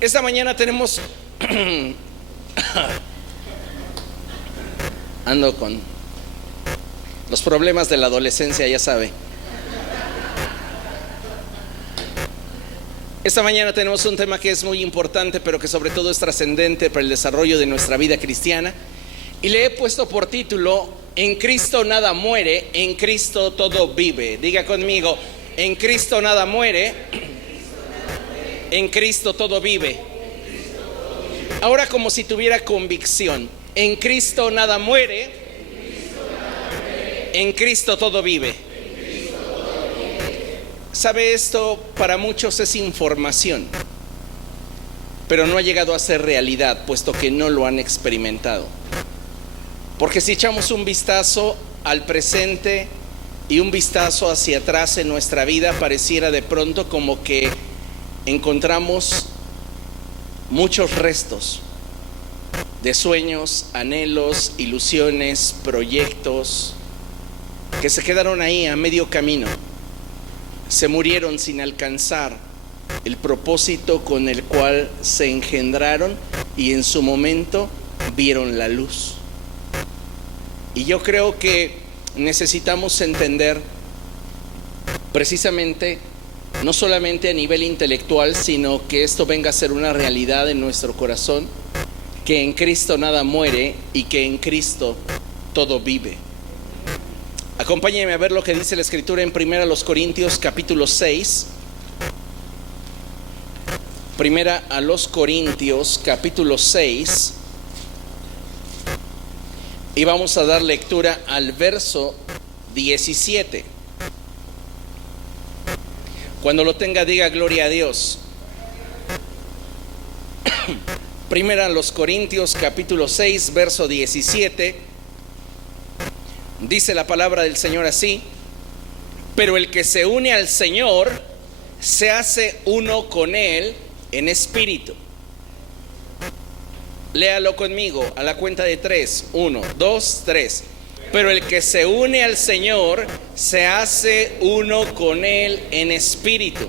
Esta mañana tenemos ando con los problemas de la adolescencia, ya sabe. Esta mañana tenemos un tema que es muy importante, pero que sobre todo es trascendente para el desarrollo de nuestra vida cristiana. Y le he puesto por título: en Cristo nada muere, en Cristo todo vive. Diga conmigo: en Cristo nada muere, en Cristo todo vive. Ahora, como si tuviera convicción: en Cristo nada muere, en Cristo todo vive. ¿Sabe? Esto para muchos es información, pero no ha llegado a ser realidad, puesto que no lo han experimentado. Porque si echamos un vistazo al presente y un vistazo hacia atrás en nuestra vida, pareciera de pronto como que encontramos muchos restos de sueños, anhelos, ilusiones, proyectos que se quedaron ahí a medio camino. Se murieron sin alcanzar el propósito con el cual se engendraron y en su momento vieron la luz. Y yo creo que necesitamos entender precisamente, no solamente a nivel intelectual, sino que esto venga a ser una realidad en nuestro corazón, que en Cristo nada muere y que en Cristo todo vive. Acompáñenme a ver lo que dice la Escritura en 1 Corintios capítulo 6. 1 Corintios capítulo 6. Y vamos a dar lectura al verso 17. Cuando lo tenga, diga gloria a Dios. 1 Corintios capítulo 6, verso 17. Dice la palabra del Señor así: pero el que se une al Señor se hace uno con Él en espíritu. Léalo conmigo a la cuenta de 3. 1, 2, 3. Pero el que se une al Señor se hace uno con Él en espíritu.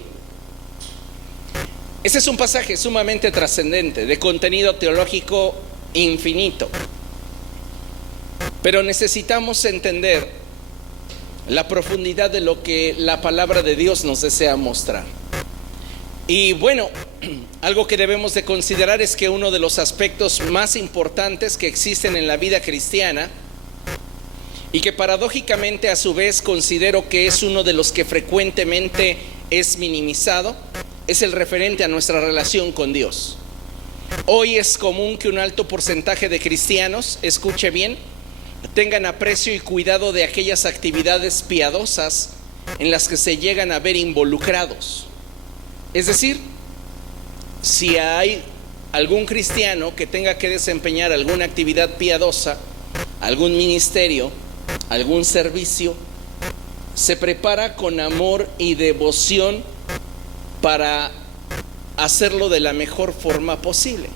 Este es un pasaje sumamente trascendente, de contenido teológico infinito. Pero necesitamos entender la profundidad de lo que la palabra de Dios nos desea mostrar. Y bueno, algo que debemos de considerar es que uno de los aspectos más importantes que existen en la vida cristiana, y que paradójicamente a su vez considero que es uno de los que frecuentemente es minimizado, es el referente a nuestra relación con Dios. Hoy es común que un alto porcentaje de cristianos, escuche bien, tengan aprecio y cuidado de aquellas actividades piadosas en las que se llegan a ver involucrados. Es decir, si hay algún cristiano que tenga que desempeñar alguna actividad piadosa, algún ministerio, algún servicio, se prepara con amor y devoción para hacerlo de la mejor forma posible.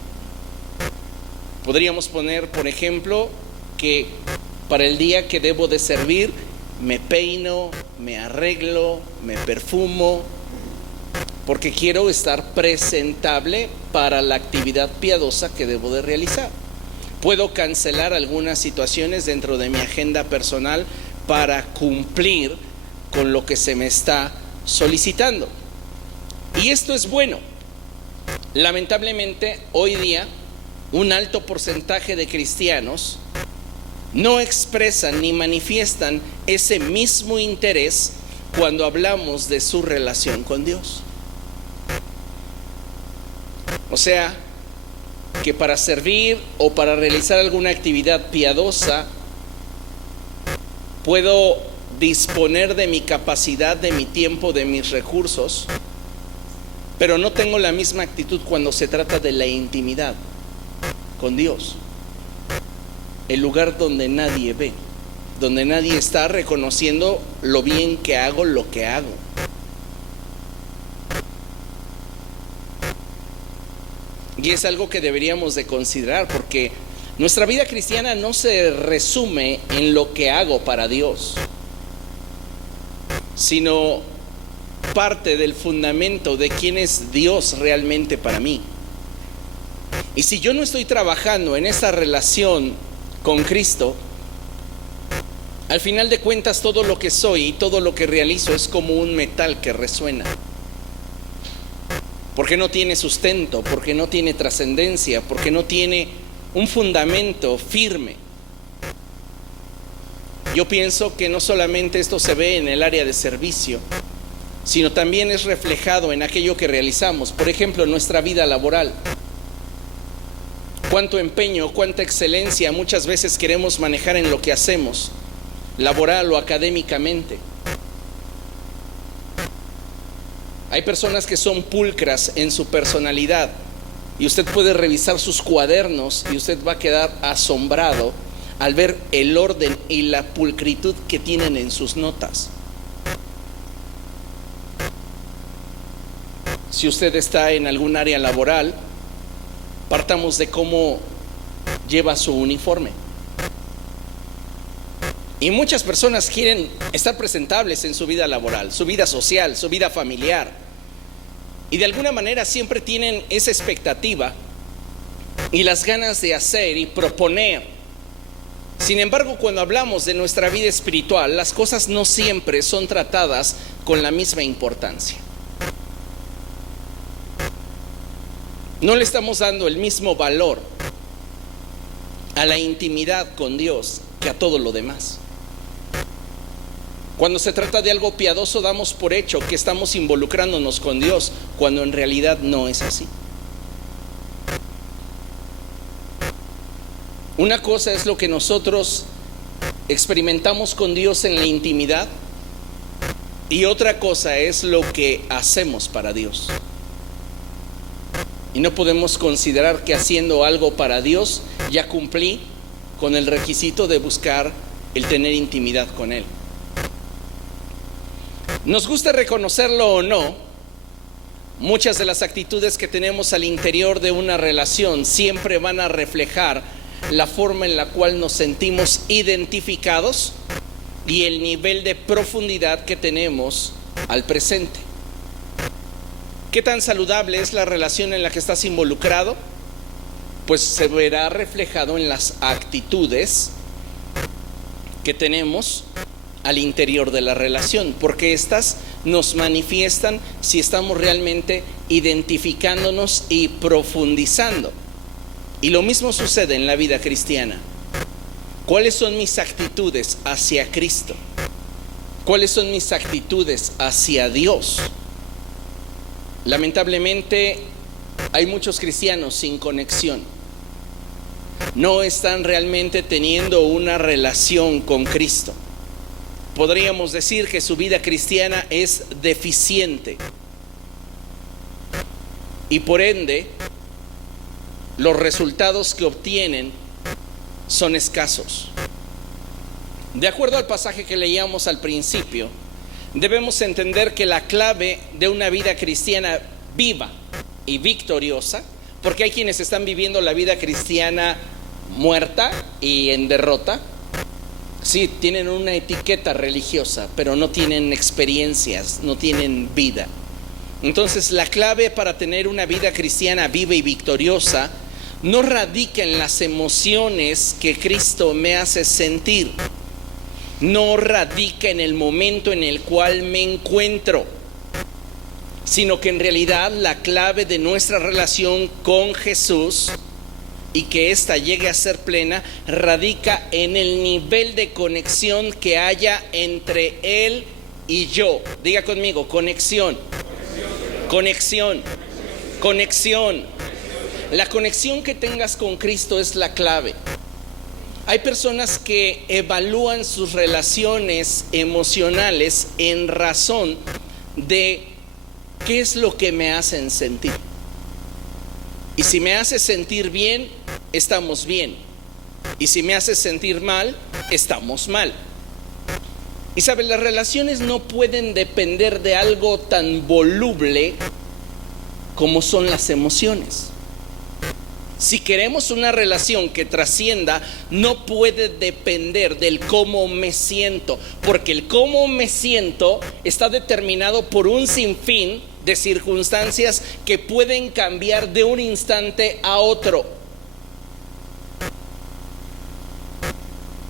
Podríamos poner, por ejemplo, que para el día que debo de servir, me peino, me arreglo, me perfumo, porque quiero estar presentable para la actividad piadosa que debo de realizar. Puedo cancelar algunas situaciones dentro de mi agenda personal para cumplir con lo que se me está solicitando. Y esto es bueno. Lamentablemente, hoy día, un alto porcentaje de cristianos no expresan ni manifiestan ese mismo interés cuando hablamos de su relación con Dios. O sea, que para servir o para realizar alguna actividad piadosa puedo disponer de mi capacidad, de mi tiempo, de mis recursos, pero no tengo la misma actitud cuando se trata de la intimidad con Dios. El lugar donde nadie ve, donde nadie está reconociendo lo bien que hago lo que hago. Y es algo que deberíamos de considerar, porque nuestra vida cristiana no se resume en lo que hago para Dios, sino parte del fundamento de quién es Dios realmente para mí. Y si yo no estoy trabajando en esa relación con Cristo, al final de cuentas todo lo que soy y todo lo que realizo es como un metal que resuena. Porque no tiene sustento, porque no tiene trascendencia, porque no tiene un fundamento firme. Yo pienso que no solamente esto se ve en el área de servicio, sino también es reflejado en aquello que realizamos. Por ejemplo, en nuestra vida laboral. Cuánto empeño, cuánta excelencia muchas veces queremos manejar en lo que hacemos, laboral o académicamente. Hay personas que son pulcras en su personalidad y usted puede revisar sus cuadernos y usted va a quedar asombrado al ver el orden y la pulcritud que tienen en sus notas. Si usted está en algún área laboral, partamos de cómo lleva su uniforme. Y muchas personas quieren estar presentables en su vida laboral, su vida social, su vida familiar. Y de alguna manera siempre tienen esa expectativa y las ganas de hacer y proponer. Sin embargo, cuando hablamos de nuestra vida espiritual, las cosas no siempre son tratadas con la misma importancia. No le estamos dando el mismo valor a la intimidad con Dios que a todo lo demás. Cuando se trata de algo piadoso, damos por hecho que estamos involucrándonos con Dios, cuando en realidad no es así. Una cosa es lo que nosotros experimentamos con Dios en la intimidad, y otra cosa es lo que hacemos para Dios. Y no podemos considerar que haciendo algo para Dios ya cumplí con el requisito de buscar el tener intimidad con Él. Nos gusta reconocerlo o no, muchas de las actitudes que tenemos al interior de una relación siempre van a reflejar la forma en la cual nos sentimos identificados y el nivel de profundidad que tenemos al presente. ¿Qué tan saludable es la relación en la que estás involucrado? Pues se verá reflejado en las actitudes que tenemos al interior de la relación, porque estas nos manifiestan si estamos realmente identificándonos y profundizando. Y lo mismo sucede en la vida cristiana. ¿Cuáles son mis actitudes hacia Cristo? ¿Cuáles son mis actitudes hacia Dios? Lamentablemente hay muchos cristianos sin conexión. No están realmente teniendo una relación con Cristo. Podríamos decir que su vida cristiana es deficiente y por ende los resultados que obtienen son escasos. De acuerdo al pasaje que leíamos al principio, debemos entender que la clave de una vida cristiana viva y victoriosa, porque hay quienes están viviendo la vida cristiana muerta y en derrota. Sí, tienen una etiqueta religiosa, pero no tienen experiencias, no tienen vida. Entonces, la clave para tener una vida cristiana viva y victoriosa no radica en las emociones que Cristo me hace sentir, no radica en el momento en el cual me encuentro, sino que en realidad la clave de nuestra relación con Jesús y que ésta llegue a ser plena radica en el nivel de conexión que haya entre Él y yo. Diga conmigo, conexión. Conexión. Conexión. La conexión que tengas con Cristo es la clave. Hay personas que evalúan sus relaciones emocionales en razón de qué es lo que me hacen sentir. Y si me hace sentir bien, estamos bien. Y si me hace sentir mal, estamos mal. Y sabes, las relaciones no pueden depender de algo tan voluble como son las emociones. Si queremos una relación que trascienda, no puede depender del cómo me siento, porque el cómo me siento está determinado por un sinfín de circunstancias que pueden cambiar de un instante a otro.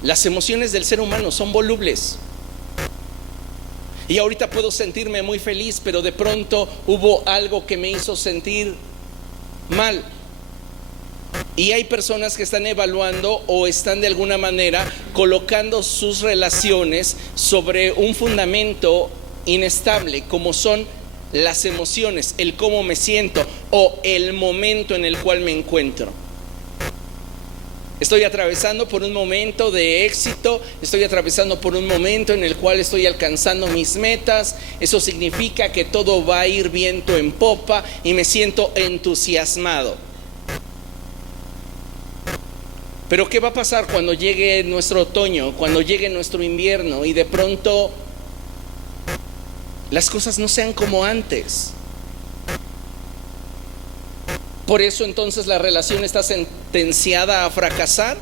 Las emociones del ser humano son volubles. Y ahorita puedo sentirme muy feliz, pero de pronto hubo algo que me hizo sentir mal. Y hay personas que están evaluando o están de alguna manera colocando sus relaciones sobre un fundamento inestable, como son las emociones, el cómo me siento o el momento en el cual me encuentro. Estoy atravesando por un momento de éxito, estoy atravesando por un momento en el cual estoy alcanzando mis metas. Eso significa que todo va a ir viento en popa y me siento entusiasmado. Pero ¿qué va a pasar cuando llegue nuestro otoño, cuando llegue nuestro invierno y de pronto las cosas no sean como antes? Por eso entonces la relación está sentenciada a fracasar.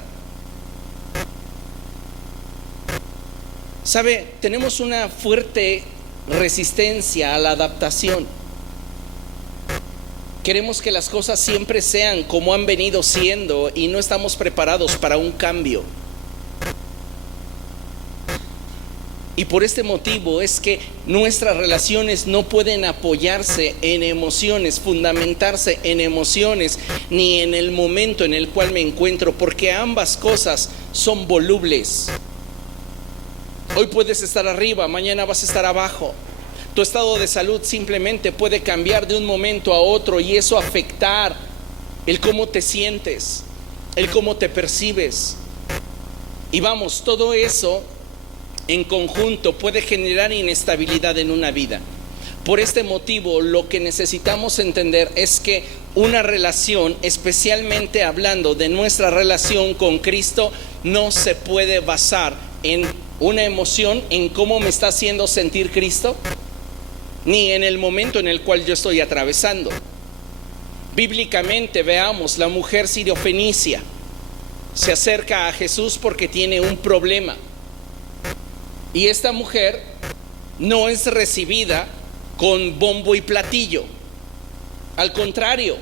¿Sabe? Tenemos una fuerte resistencia a la adaptación. Queremos que las cosas siempre sean como han venido siendo y no estamos preparados para un cambio. Y por este motivo es que nuestras relaciones no pueden apoyarse en emociones, fundamentarse en emociones, ni en el momento en el cual me encuentro, porque ambas cosas son volubles. Hoy puedes estar arriba, mañana vas a estar abajo. Tu estado de salud simplemente puede cambiar de un momento a otro y eso afectar el cómo te sientes, el cómo te percibes. Y vamos, todo eso en conjunto puede generar inestabilidad en una vida. Por este motivo, lo que necesitamos entender es que una relación, especialmente hablando de nuestra relación con Cristo, no se puede basar en una emoción, en cómo me está haciendo sentir Cristo, ni en el momento en el cual yo estoy atravesando. Bíblicamente, veamos, la mujer siriofenicia se acerca a Jesús porque tiene un problema. Y esta mujer no es recibida con bombo y platillo. Al contrario,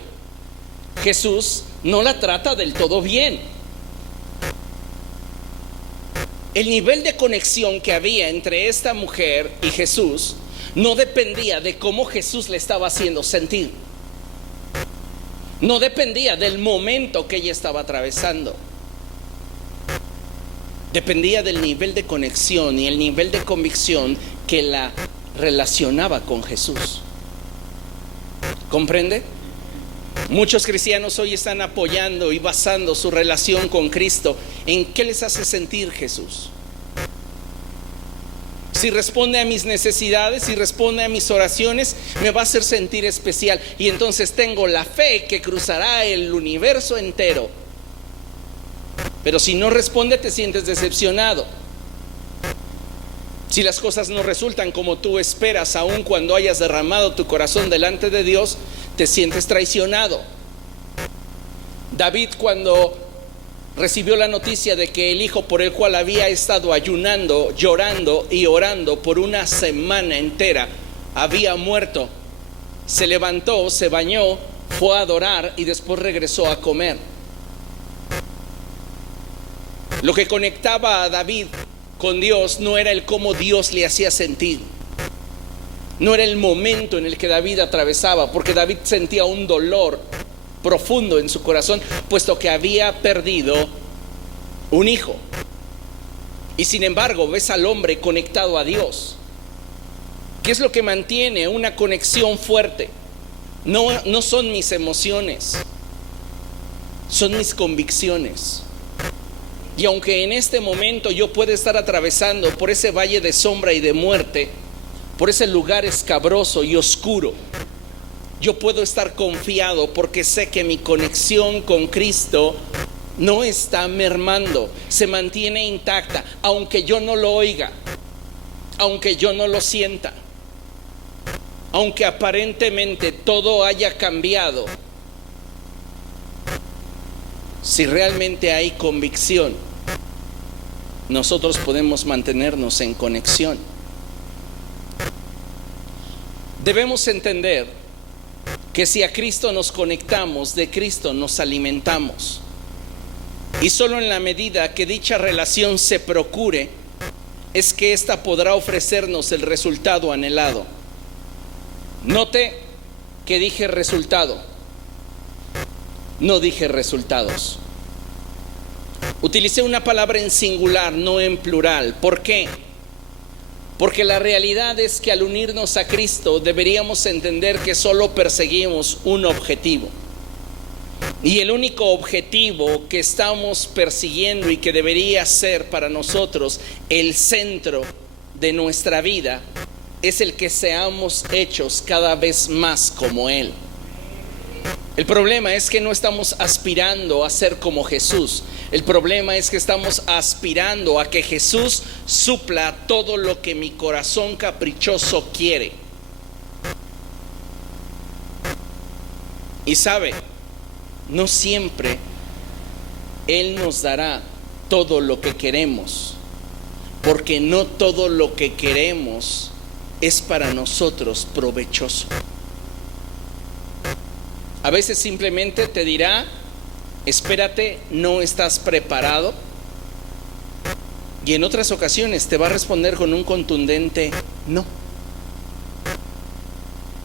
Jesús no la trata del todo bien. El nivel de conexión que había entre esta mujer y Jesús no dependía de cómo Jesús le estaba haciendo sentir. No dependía del momento que ella estaba atravesando. Dependía del nivel de conexión y el nivel de convicción que la relacionaba con Jesús. ¿Comprende? Muchos cristianos hoy están apoyando y basando su relación con Cristo en qué les hace sentir Jesús. Si responde a mis necesidades, si responde a mis oraciones, me va a hacer sentir especial. Y entonces tengo la fe que cruzará el universo entero. Pero si no responde, te sientes decepcionado. Si las cosas no resultan como tú esperas, aun cuando hayas derramado tu corazón delante de Dios, te sientes traicionado. David, cuando recibió la noticia de que el hijo por el cual había estado ayunando, llorando y orando por una semana entera había muerto, se levantó, se bañó, fue a adorar y después regresó a comer. Lo que conectaba a David con Dios no era el cómo Dios le hacía sentir, no era el momento en el que David atravesaba, porque David sentía un dolor profundo en su corazón, puesto que había perdido un hijo. Y sin embargo, ves al hombre conectado a Dios. ¿Qué es lo que mantiene una conexión fuerte? No son mis emociones, son mis convicciones. Y aunque en este momento yo pueda estar atravesando por ese valle de sombra y de muerte, por ese lugar escabroso y oscuro, yo puedo estar confiado porque sé que mi conexión con Cristo no está mermando, se mantiene intacta, aunque yo no lo oiga, aunque yo no lo sienta, aunque aparentemente todo haya cambiado. Si realmente hay convicción, nosotros podemos mantenernos en conexión. Debemos entender que si a Cristo nos conectamos, de Cristo nos alimentamos. Y solo en la medida que dicha relación se procure, es que ésta podrá ofrecernos el resultado anhelado. Note que dije resultado, no dije resultados. Utilicé una palabra en singular, no en plural. ¿Por qué? Porque la realidad es que al unirnos a Cristo deberíamos entender que solo perseguimos un objetivo. Y el único objetivo que estamos persiguiendo y que debería ser para nosotros el centro de nuestra vida es el que seamos hechos cada vez más como Él. El problema es que no estamos aspirando a ser como Jesús. El problema es que estamos aspirando a que Jesús supla todo lo que mi corazón caprichoso quiere. Y sabe, no siempre Él nos dará todo lo que queremos, porque no todo lo que queremos es para nosotros provechoso. A veces simplemente te dirá: espérate, no estás preparado. Y en otras ocasiones te va a responder con un contundente no.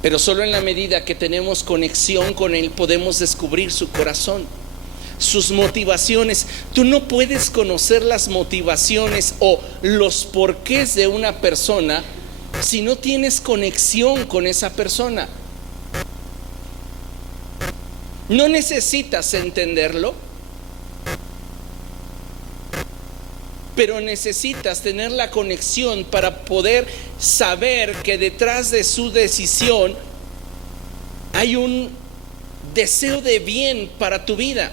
Pero solo en la medida que tenemos conexión con Él podemos descubrir su corazón, sus motivaciones. Tú no puedes conocer las motivaciones o los porqués de una persona si no tienes conexión con esa persona. No necesitas entenderlo, pero necesitas tener la conexión para poder saber que detrás de su decisión hay un deseo de bien para tu vida.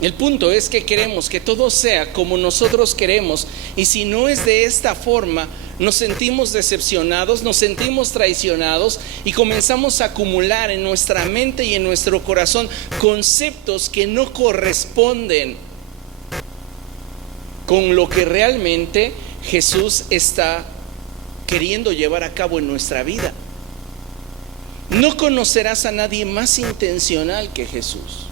El punto es que queremos que todo sea como nosotros queremos, y si no es de esta forma, nos sentimos decepcionados, nos sentimos traicionados y comenzamos a acumular en nuestra mente y en nuestro corazón conceptos que no corresponden con lo que realmente Jesús está queriendo llevar a cabo en nuestra vida. No conocerás a nadie más intencional que Jesús.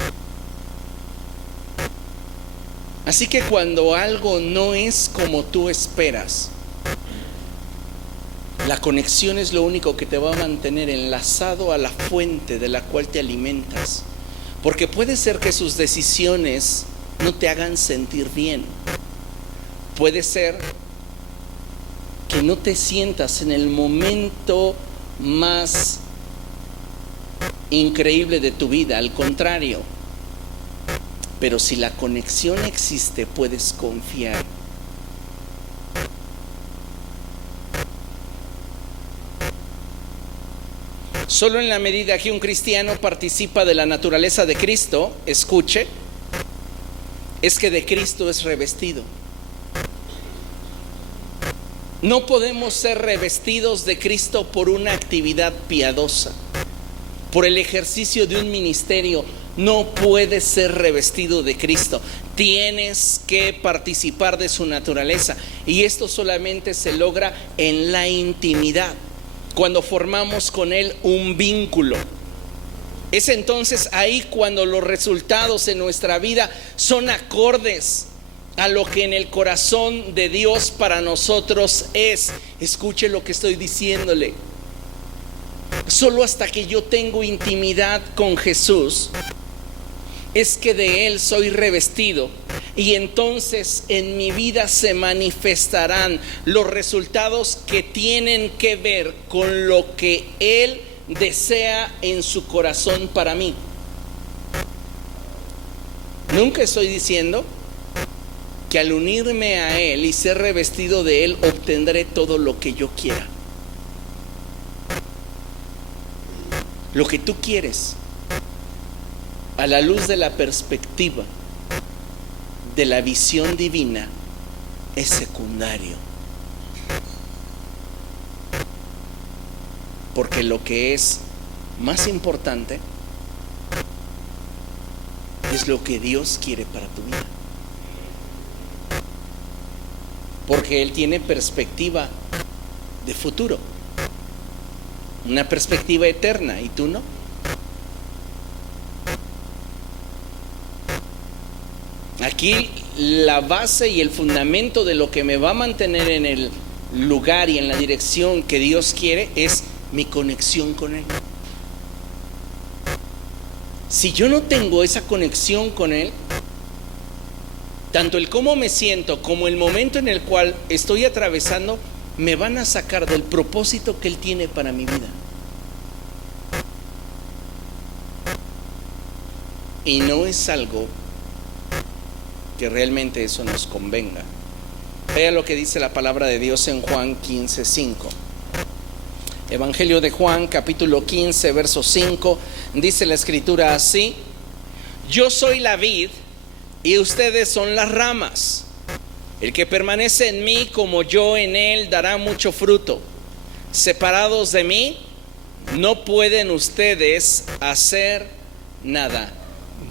Así que cuando algo no es como tú esperas, la conexión es lo único que te va a mantener enlazado a la fuente de la cual te alimentas. Porque puede ser que sus decisiones no te hagan sentir bien. Puede ser que no te sientas en el momento más increíble de tu vida, al contrario. Pero si la conexión existe, puedes confiar. Solo en la medida que un cristiano participa de la naturaleza de Cristo, escuche, es que de Cristo es revestido. No podemos ser revestidos de Cristo por una actividad piadosa, por el ejercicio de un ministerio. No puedes ser revestido de Cristo. Tienes que participar de su naturaleza, y esto solamente se logra en la intimidad, cuando formamos con Él un vínculo. Es entonces ahí cuando los resultados en nuestra vida son acordes a lo que en el corazón de Dios para nosotros es. Escuche lo que estoy diciéndole. Solo hasta que yo tengo intimidad con Jesús es que de Él soy revestido, y entonces en mi vida se manifestarán los resultados que tienen que ver con lo que Él desea en su corazón para mí. Nunca estoy diciendo que al unirme a Él y ser revestido de Él obtendré todo lo que yo quiera. Lo que tú quieres, a la luz de la perspectiva de la visión divina, es secundario. Porque lo que es más importante es lo que Dios quiere para tu vida. porque Él tiene perspectiva de futuro, una perspectiva eterna, y tú no. Aquí la base y el fundamento de lo que me va a mantener en el lugar y en la dirección que Dios quiere es mi conexión con Él. Si yo no tengo esa conexión con Él, tanto el cómo me siento como el momento en el cual estoy atravesando me van a sacar del propósito que Él tiene para mi vida. Y no es algo que realmente eso nos convenga. Vea lo que dice la palabra de Dios en Juan 15:5. Evangelio de Juan, capítulo 15, verso 5, dice la escritura así: yo soy la vid y ustedes son las ramas. El que permanece en mí como yo en él dará mucho fruto. Separados de mí no pueden ustedes hacer nada.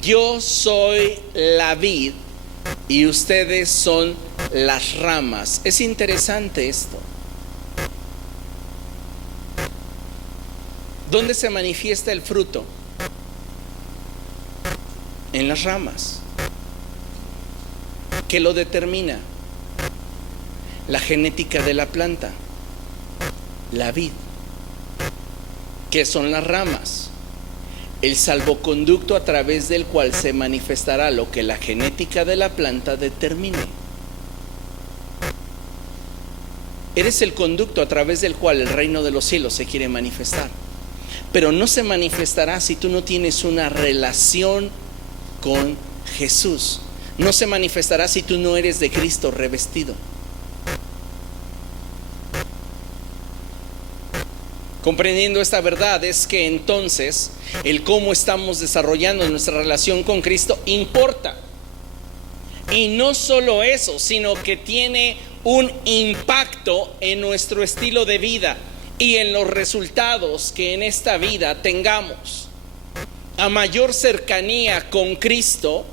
Yo soy la vid y ustedes son las ramas. Es interesante esto. ¿Dónde se manifiesta el fruto? En las ramas. ¿Qué lo determina? La genética de la planta, la vid. ¿Qué son las ramas? El salvoconducto a través del cual se manifestará lo que la genética de la planta determine. Eres el conducto a través del cual el reino de los cielos se quiere manifestar. Pero no se manifestará si tú no tienes una relación con Jesús. No se manifestará si tú no eres de Cristo revestido. Comprendiendo esta verdad es que entonces el cómo estamos desarrollando nuestra relación con Cristo importa. Y no solo eso, sino que tiene un impacto en nuestro estilo de vida y en los resultados que en esta vida tengamos. A mayor cercanía con Cristo,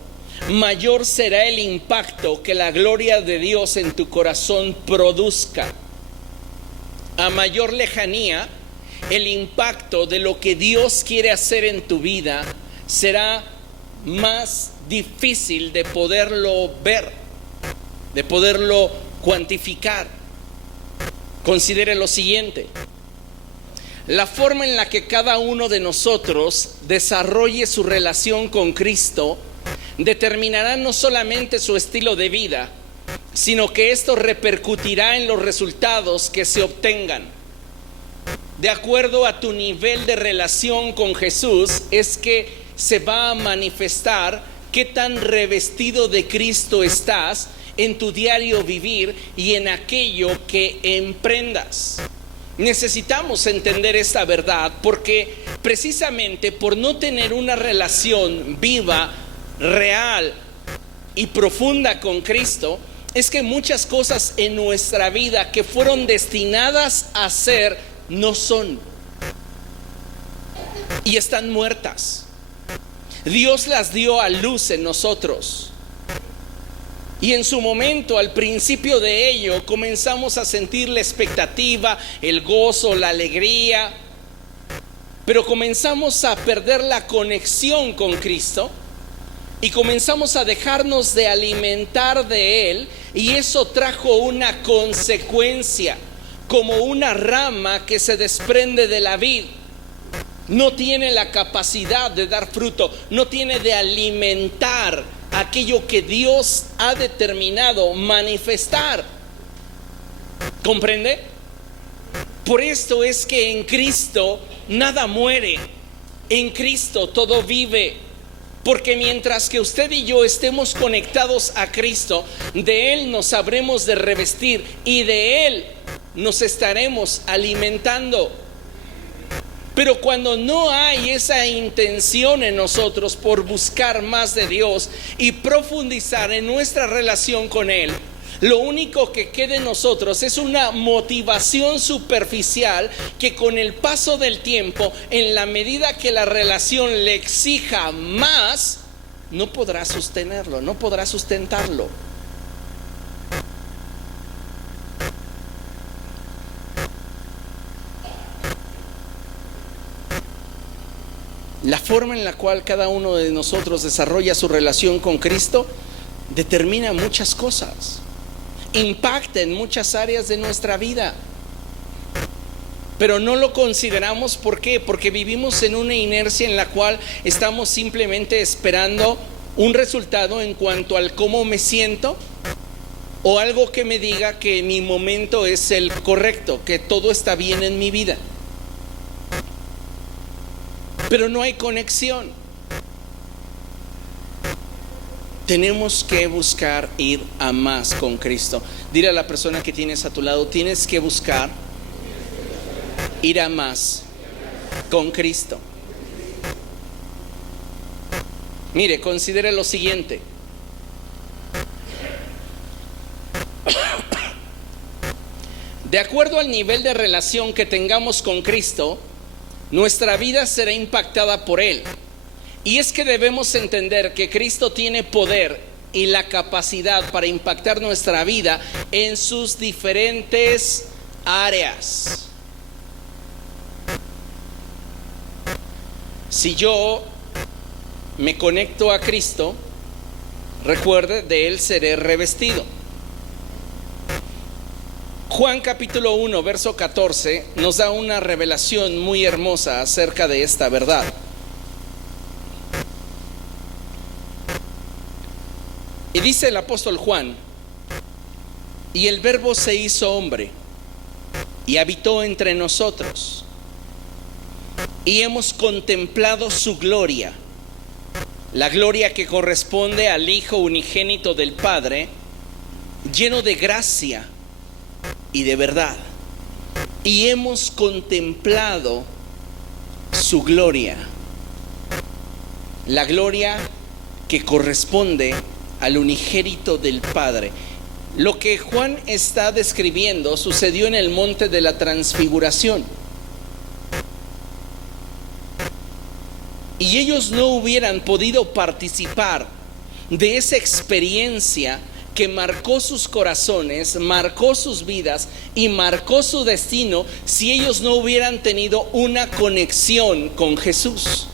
mayor será el impacto que la gloria de Dios en tu corazón produzca. A mayor lejanía, el impacto de lo que Dios quiere hacer en tu vida será más difícil de poderlo ver, de poderlo cuantificar. Considere lo siguiente: la forma en la que cada uno de nosotros desarrolle su relación con Cristo determinará no solamente su estilo de vida, sino que esto repercutirá en los resultados que se obtengan. De acuerdo a tu nivel de relación con Jesús, es que se va a manifestar qué tan revestido de Cristo estás en tu diario vivir y en aquello que emprendas. Necesitamos entender esta verdad porque precisamente por no tener una relación viva, real y profunda con Cristo, es que muchas cosas en nuestra vida que fueron destinadas a ser no son y están muertas. Dios las dio a luz en nosotros y en su momento, al principio de ello, comenzamos a sentir la expectativa, el gozo, la alegría, pero comenzamos a perder la conexión con Cristo y comenzamos a dejarnos de alimentar de Él, y eso trajo una consecuencia. Como una rama que se desprende de la vid, no tiene la capacidad de dar fruto, no tiene de alimentar aquello que Dios ha determinado manifestar. ¿Comprende? Por esto es que en Cristo nada muere, en Cristo todo vive. Porque mientras que usted y yo estemos conectados a Cristo, de Él nos habremos de revestir y de Él nos estaremos alimentando. Pero cuando no hay esa intención en nosotros por buscar más de Dios y profundizar en nuestra relación con Él, lo único que queda en nosotros es una motivación superficial que con el paso del tiempo, en la medida que la relación le exija más, no podrá sostenerlo, no podrá sustentarlo. La forma en la cual cada uno de nosotros desarrolla su relación con Cristo determina muchas cosas, impacta en muchas áreas de nuestra vida. Pero no lo consideramos. ¿Por qué? Porque vivimos en una inercia en la cual estamos simplemente esperando un resultado en cuanto al cómo me siento, o algo que me diga que mi momento es el correcto, que todo está bien en mi vida. Pero no hay conexión. Tenemos que buscar ir a más con Cristo. Dile a la persona que tienes a tu lado: tienes que buscar ir a más con Cristo. Mire, considere lo siguiente. De acuerdo al nivel de relación que tengamos con Cristo, nuestra vida será impactada por Él. Y es que debemos entender que Cristo tiene poder y la capacidad para impactar nuestra vida en sus diferentes áreas. Si yo me conecto a Cristo, recuerde, de Él seré revestido. Juan capítulo 1, verso 14 nos da una revelación muy hermosa acerca de esta verdad. Y dice el apóstol Juan: y el Verbo se hizo hombre y habitó entre nosotros, y hemos contemplado su gloria, la gloria que corresponde al Hijo unigénito del Padre, lleno de gracia y de verdad. Y hemos contemplado su gloria, la gloria que corresponde al unigénito del Padre. Lo que Juan está describiendo sucedió en el monte de la Transfiguración. Y ellos no hubieran podido participar de esa experiencia que marcó sus corazones, marcó sus vidas y marcó su destino si ellos no hubieran tenido una conexión con Jesús.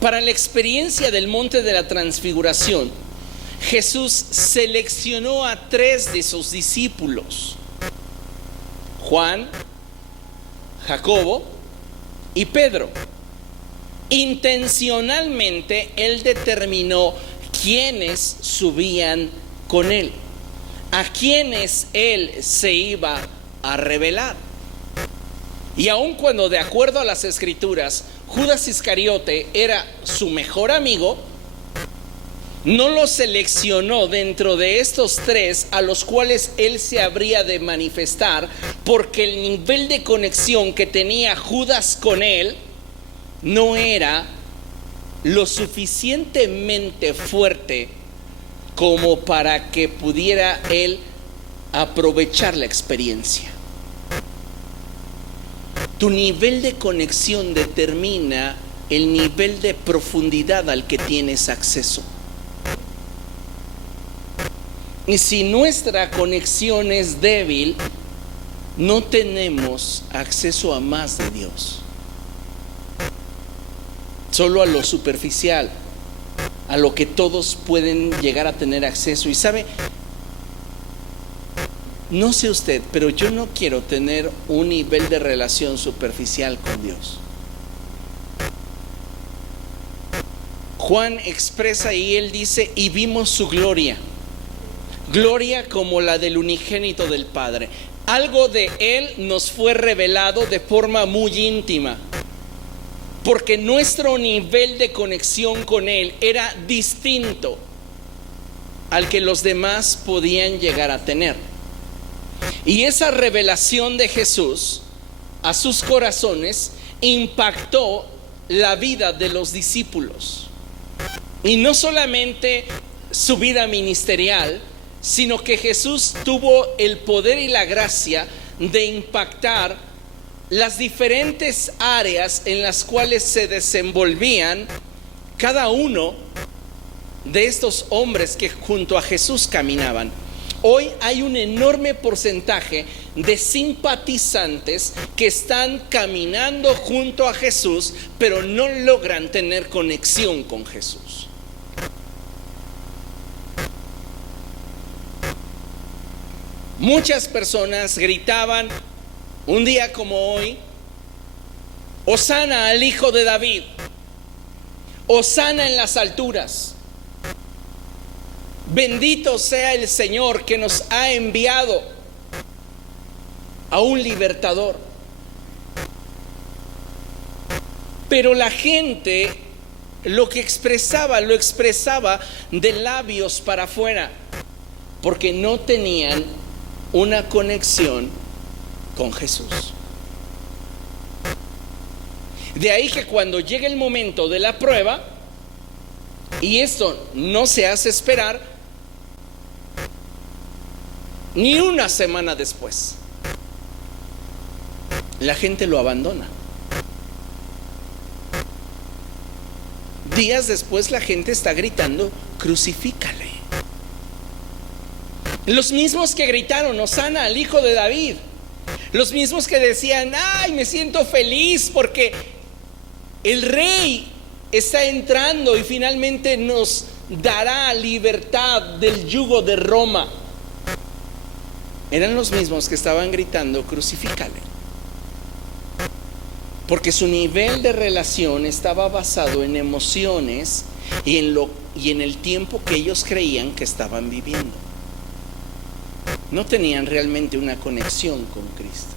Para la experiencia del monte de la Transfiguración, Jesús seleccionó a 3 de sus discípulos: Juan, Jacobo y Pedro. Intencionalmente Él determinó quiénes subían con Él, a quienes Él se iba a revelar. Y aun cuando, de acuerdo a las Escrituras, Judas Iscariote era su mejor amigo, no lo seleccionó dentro de estos 3 a los cuales Él se habría de manifestar, porque el nivel de conexión que tenía Judas con Él no era lo suficientemente fuerte como para que pudiera Él aprovechar la experiencia. Tu nivel de conexión determina el nivel de profundidad al que tienes acceso. Y si nuestra conexión es débil, no tenemos acceso a más de Dios. Solo a lo superficial, a lo que todos pueden llegar a tener acceso. Y sabe, no sé usted, pero yo no quiero tener un nivel de relación superficial con Dios. Juan expresa y él dice: y vimos su gloria, gloria como la del unigénito del Padre. Algo de Él nos fue revelado de forma muy íntima, porque nuestro nivel de conexión con Él era distinto al que los demás podían llegar a tener. Y esa revelación de Jesús a sus corazones impactó la vida de los discípulos. Y no solamente su vida ministerial, sino que Jesús tuvo el poder y la gracia de impactar las diferentes áreas en las cuales se desenvolvían cada uno de estos hombres que junto a Jesús caminaban. Hoy hay un enorme porcentaje de simpatizantes que están caminando junto a Jesús, pero no logran tener conexión con Jesús. Muchas personas gritaban un día como hoy: Hosana al Hijo de David, Hosana en las alturas. Bendito sea el Señor que nos ha enviado a un libertador. Pero la gente lo expresaba de labios para afuera, porque no tenían una conexión con Jesús. De ahí que cuando llega el momento de la prueba, y esto no se hace esperar, ni una semana después, la gente lo abandona. Días después la gente está gritando: crucifícale. Los mismos que gritaron Hosana al Hijo de David, los mismos que decían: ay, me siento feliz porque el Rey está entrando y finalmente nos dará libertad del yugo de Roma, eran los mismos que estaban gritando: crucifícale. Porque su nivel de relación estaba basado en emociones y en el tiempo que ellos creían que estaban viviendo. No tenían realmente una conexión con Cristo.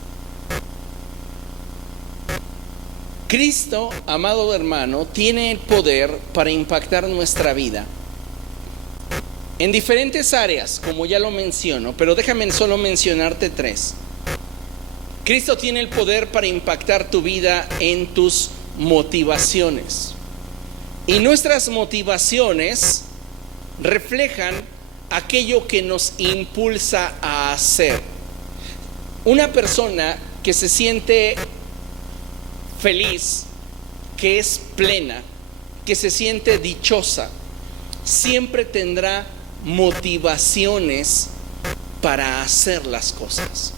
Cristo, amado hermano, tiene el poder para impactar nuestra vida en diferentes áreas, como ya lo menciono, pero déjame solo mencionarte 3. Cristo tiene el poder para impactar tu vida en tus motivaciones. Y nuestras motivaciones reflejan aquello que nos impulsa a hacer. Una persona que se siente feliz, que es plena, que se siente dichosa, siempre tendrá motivaciones para hacer las cosas.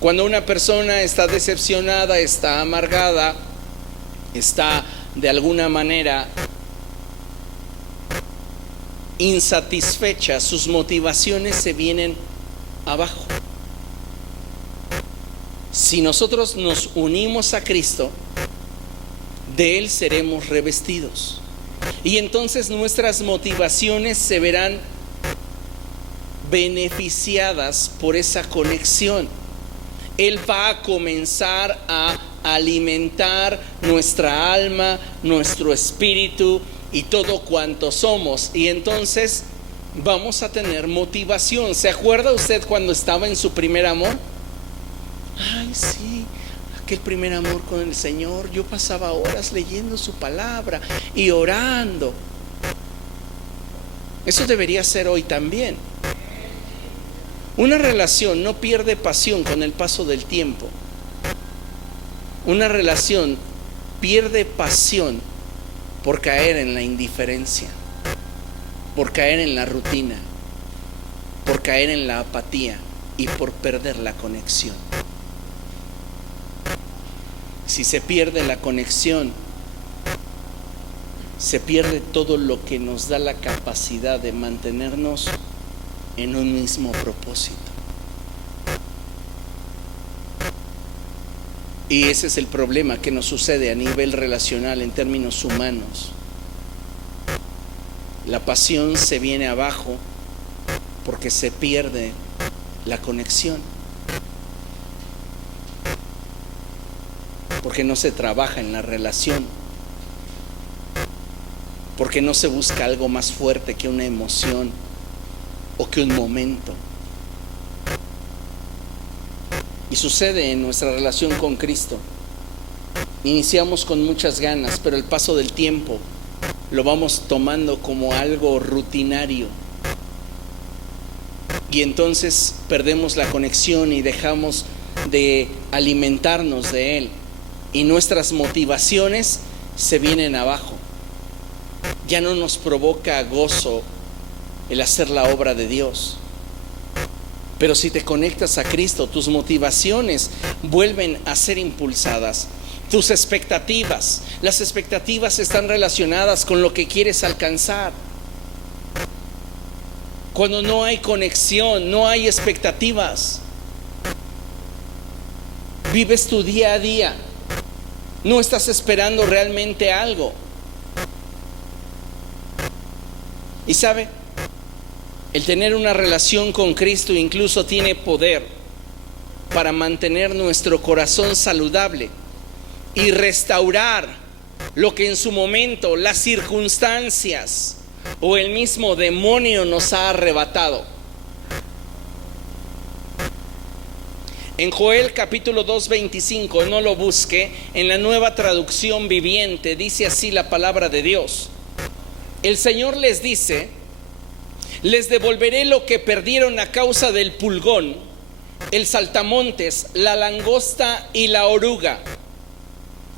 Cuando una persona está decepcionada, está amargada, está de alguna manera insatisfecha, sus motivaciones se vienen abajo. Si nosotros nos unimos a Cristo, de Él seremos revestidos. Y entonces nuestras motivaciones se verán beneficiadas por esa conexión. Él va a comenzar a alimentar nuestra alma, nuestro espíritu y todo cuanto somos. Y entonces vamos a tener motivación. ¿Se acuerda usted cuando estaba en su primer amor? Ay, sí, aquel primer amor con el Señor. Yo pasaba horas leyendo su palabra y orando. Eso debería ser hoy también. Una relación no pierde pasión con el paso del tiempo. Una relación pierde pasión por caer en la indiferencia, por caer en la rutina, por caer en la apatía y por perder la conexión. Si se pierde la conexión, se pierde todo lo que nos da la capacidad de mantenernos en un mismo propósito. Y ese es el problema que nos sucede a nivel relacional en términos humanos. La pasión se viene abajo porque se pierde la conexión, porque no se trabaja en la relación, porque no se busca algo más fuerte que una emoción o que un momento. Y sucede en nuestra relación con Cristo. Iniciamos con muchas ganas, pero el paso del tiempo lo vamos tomando como algo rutinario. Y entonces perdemos la conexión y dejamos de alimentarnos de Él. Y nuestras motivaciones se vienen abajo. Ya no nos provoca gozo el hacer la obra de Dios. Pero si te conectas a Cristo, tus motivaciones vuelven a ser impulsadas. Tus expectativas, las expectativas están relacionadas con lo que quieres alcanzar. Cuando no hay conexión, no hay expectativas, vives tu día a día, no estás esperando realmente algo. Y sabe, el tener una relación con Cristo incluso tiene poder para mantener nuestro corazón saludable y restaurar lo que en su momento las circunstancias o el mismo demonio nos ha arrebatado. En Joel capítulo 2:25, no lo busque, en la Nueva Traducción Viviente dice así la palabra de Dios. El Señor les dice: les devolveré lo que perdieron a causa del pulgón, el saltamontes, la langosta y la oruga.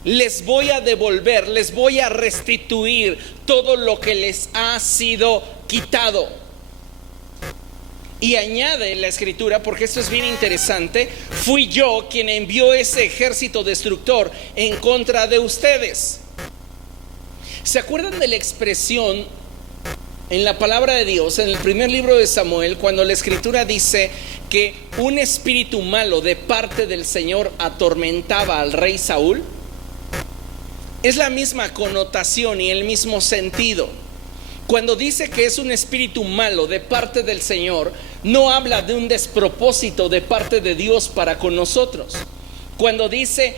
Les voy a devolver, les voy a restituir todo lo que les ha sido quitado. Y añade la escritura, porque esto es bien interesante: fui yo quien envió ese ejército destructor en contra de ustedes. ¿Se acuerdan de la expresión en la palabra de Dios, en el primer libro de Samuel, cuando la escritura dice que un espíritu malo de parte del Señor atormentaba al rey Saúl? Es la misma connotación y el mismo sentido. Cuando dice que es un espíritu malo de parte del Señor, no habla de un despropósito de parte de Dios para con nosotros. Cuando dice: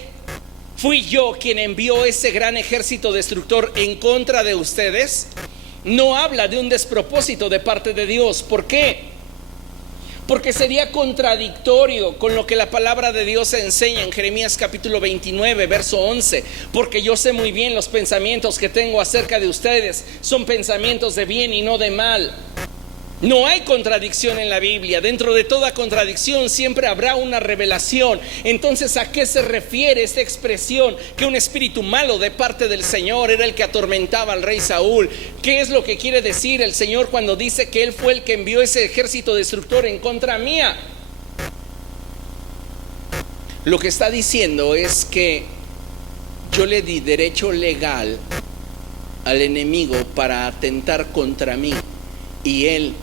fui yo quien envió ese gran ejército destructor en contra de ustedes, no habla de un despropósito de parte de Dios. ¿Por qué? Porque sería contradictorio con lo que la palabra de Dios enseña en Jeremías capítulo 29, verso 11. Porque yo sé muy bien los pensamientos que tengo acerca de ustedes, son pensamientos de bien y no de mal. No hay contradicción en la Biblia. Dentro de toda contradicción siempre habrá una revelación. Entonces, ¿a qué se refiere esta expresión? Que un espíritu malo de parte del Señor era el que atormentaba al rey Saúl. ¿Qué es lo que quiere decir el Señor cuando dice que Él fue el que envió ese ejército destructor en contra mía? Lo que está diciendo es que yo le di derecho legal al enemigo para atentar contra mí, y Él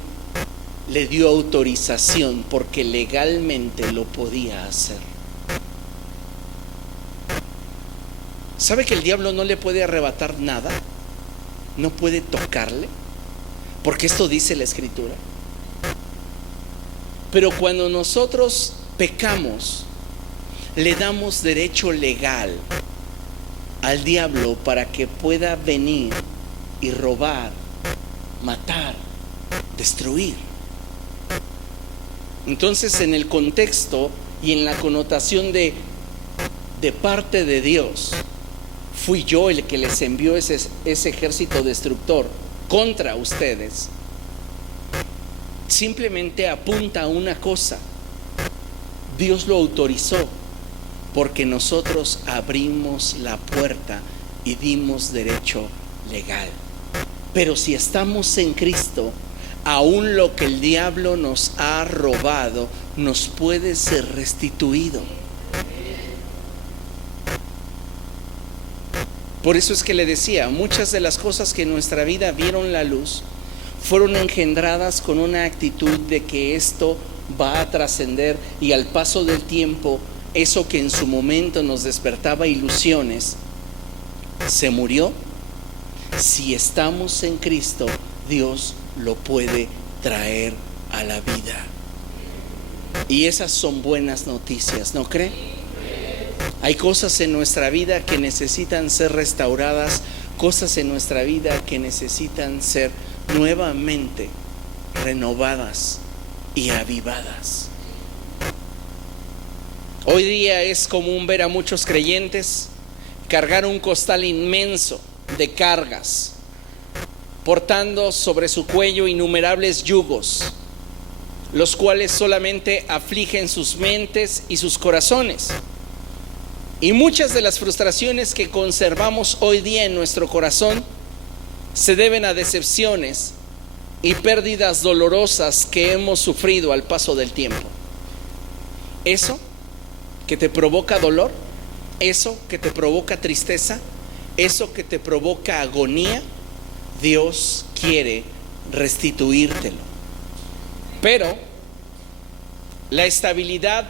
le dio autorización porque legalmente lo podía hacer. ¿Sabe que el diablo no le puede arrebatar nada? No puede tocarle, porque esto dice la escritura. Pero cuando nosotros pecamos, le damos derecho legal al diablo para que pueda venir y robar, matar, destruir. Entonces, en el contexto y en la connotación de parte de Dios, fui yo el que les envió ese ejército destructor contra ustedes, simplemente apunta a una cosa: Dios lo autorizó porque nosotros abrimos la puerta y dimos derecho legal. Pero si estamos en Cristo, aún lo que el diablo nos ha robado nos puede ser restituido. Por eso es que le decía, muchas de las cosas que en nuestra vida vieron la luz fueron engendradas con una actitud de que esto va a trascender, y al paso del tiempo, eso que en su momento nos despertaba ilusiones, se murió. Si estamos en Cristo, Dios lo puede traer a la vida. Y esas son buenas noticias, ¿no cree? Hay cosas en nuestra vida que necesitan ser restauradas, cosas en nuestra vida que necesitan ser nuevamente renovadas y avivadas. Hoy día es común ver a muchos creyentes cargar un costal inmenso de cargas, portando sobre su cuello innumerables yugos, los cuales solamente afligen sus mentes y sus corazones. Y muchas de las frustraciones que conservamos hoy día en nuestro corazón se deben a decepciones y pérdidas dolorosas que hemos sufrido al paso del tiempo. Eso que te provoca dolor, eso que te provoca tristeza, eso que te provoca agonía, Dios quiere restituírtelo. Pero la estabilidad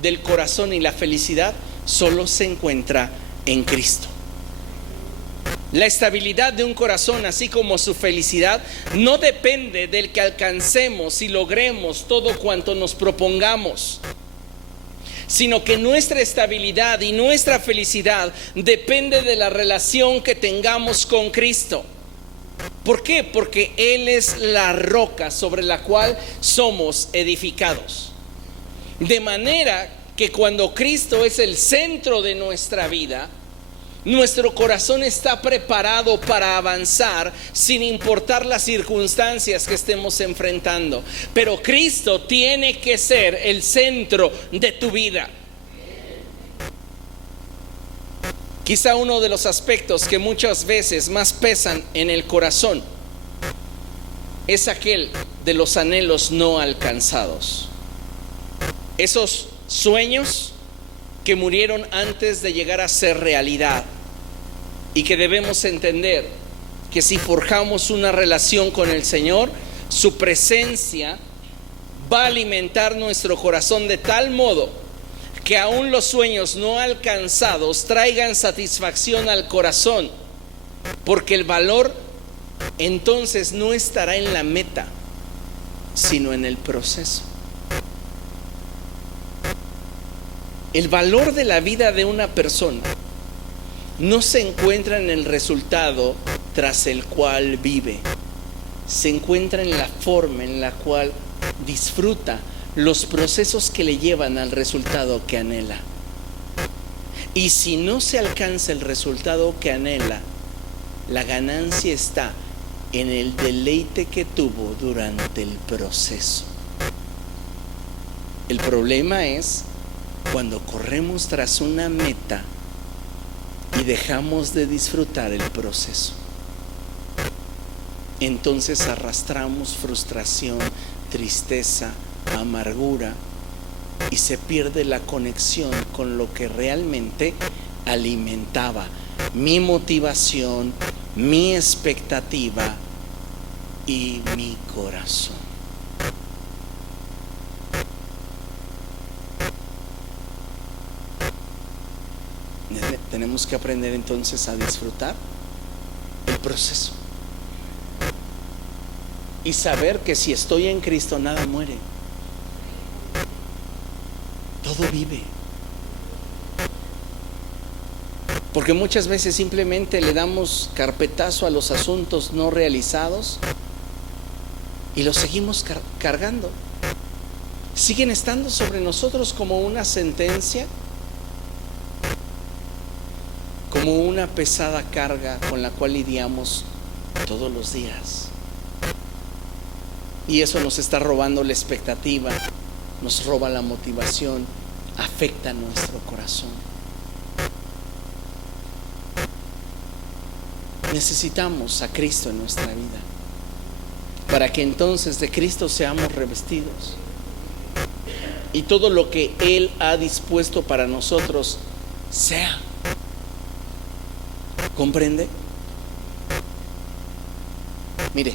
del corazón y la felicidad solo se encuentra en Cristo. La estabilidad de un corazón, así como su felicidad, no depende del que alcancemos y logremos todo cuanto nos propongamos, sino que nuestra estabilidad y nuestra felicidad depende de la relación que tengamos con Cristo. ¿Por qué? Porque Él es la roca sobre la cual somos edificados. De manera que cuando Cristo es el centro de nuestra vida, nuestro corazón está preparado para avanzar sin importar las circunstancias que estemos enfrentando. Pero Cristo tiene que ser el centro de tu vida. Quizá uno de los aspectos que muchas veces más pesan en el corazón es aquel de los anhelos no alcanzados. Esos sueños que murieron antes de llegar a ser realidad, y que debemos entender que si forjamos una relación con el Señor, su presencia va a alimentar nuestro corazón de tal modo que aún los sueños no alcanzados traigan satisfacción al corazón, porque el valor entonces no estará en la meta, sino en el proceso. El valor de la vida de una persona no se encuentra en el resultado tras el cual vive, se encuentra en la forma en la cual disfruta los procesos que le llevan al resultado que anhela. Y si no se alcanza el resultado que anhela, la ganancia está en el deleite que tuvo durante el proceso. El problema es cuando corremos tras una meta y dejamos de disfrutar el proceso. Entonces arrastramos frustración, tristeza, amargura, y se pierde la conexión con lo que realmente alimentaba mi motivación, mi expectativa y mi corazón. Tenemos que aprender entonces a disfrutar el proceso y saber que si estoy en Cristo nada muere, todo vive. Porque muchas veces simplemente le damos carpetazo a los asuntos no realizados y los seguimos cargando. Siguen estando sobre nosotros como una sentencia, como una pesada carga con la cual lidiamos todos los días. Y eso nos está robando la expectativa, nos roba la motivación, afecta nuestro corazón. Necesitamos a Cristo en nuestra vida para que entonces de Cristo seamos revestidos y todo lo que Él ha dispuesto para nosotros sea. ¿Comprende? Mire,